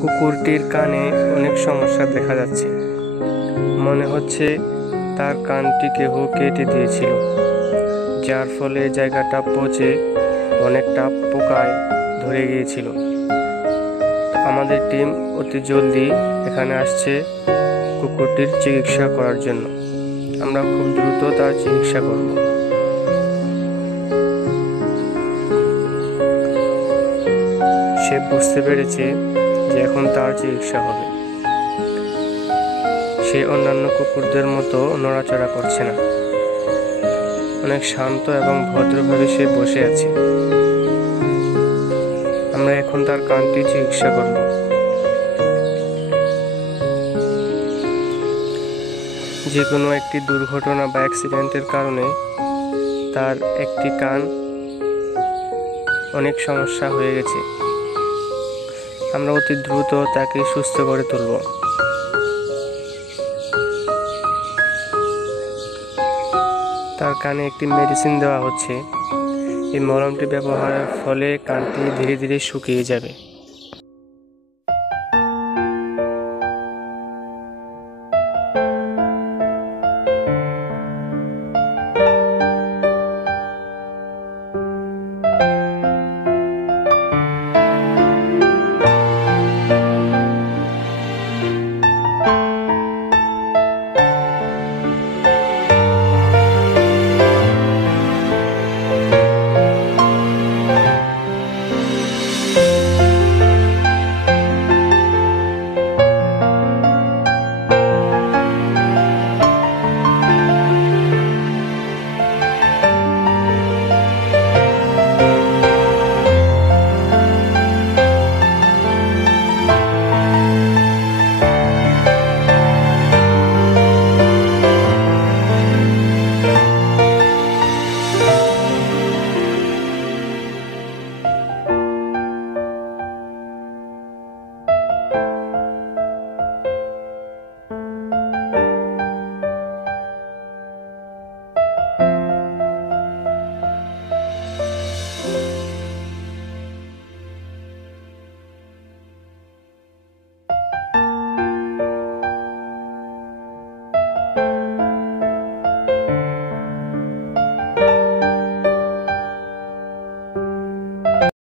কুকুরটির কানে অনেক সমস্যা দেখা যাচ্ছে। মনে হচ্ছে তার কানটি কেহ কেটে দিয়েছিল, যার ফলে জায়গাটা পচে অনেকটা পোকায় ধরে গিয়েছিল। আমাদের টিম অতি জলদি এখানে আসছে কুকুরটির চিকিৎসা করার জন্য। আমরা খুব দ্রুত তার চিকিৎসা করব। সে বুঝতে পেরেছে যে এখন তার চিকিৎসা হবে। সে অন্যান্য কুকুরদের মতো নড়াচড়া করছে না, অনেক শান্ত এবং ভদ্রভাবে সে বসে আছে। আমরা এখন তার কানটি চিকিৎসা করব। যে কোনো একটি দুর্ঘটনা বা অ্যাক্সিডেন্টের কারণে তার একটি কান অনেক সমস্যা হয়ে গেছে। আমরা অতি দ্রুত তাকে সুস্থ করে তুলব। তার কানে একটি মেডিসিন দেওয়া হচ্ছে। এই মলমটি ব্যবহারের ফলে কানটি ধীরে ধীরে শুকিয়ে যাবে।